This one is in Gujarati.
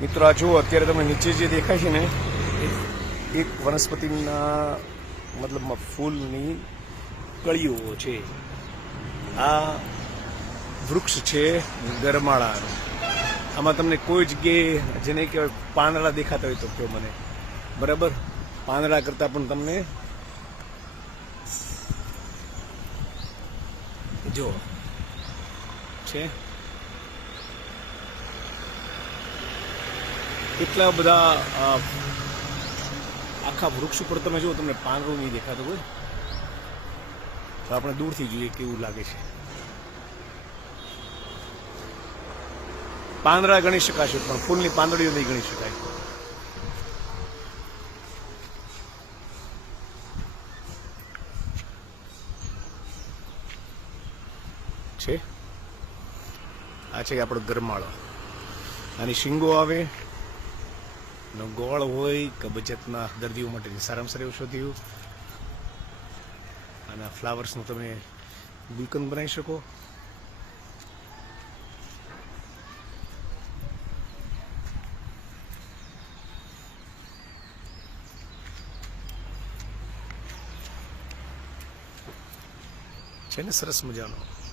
મિત્રો, આ જુઓ, અત્યારે તમે નીચે જે દેખાય છે ને એક વનસ્પતિના મતલબમાં ફૂલની કળીઓ છે. આ વૃક્ષ છે ગરમાળાનું આમાં તમને કોઈ જગ્યાએ જેને કહેવાય પાંદડા દેખાતા હોય તો કહો મને. બરાબર? પાંદડા કરતાં પણ તમને જો છે? એટલા બધા આખા વૃક્ષ ઉપર તમે જુઓ, તમને પાંદડું નહીં દેખાતું હોય. તો આપણે દૂરથી જોઈએ કેવું લાગે છે. પાંદડા ગણી શકાશે, પણ ફૂલની પાંદડીઓ નહીં ગણી શકાય. છે? આ છે આપણો ગરમાળો. આની શીંગો આવે. નો ગોળ હોય કબજિયાતના દર્દીઓ માટેની સારામાં સારી ઔષધિઓ. અને ફ્લાવર્સનું તમે ગુલકંદ બનાવી શકો. છે ને સરસ મજાનો.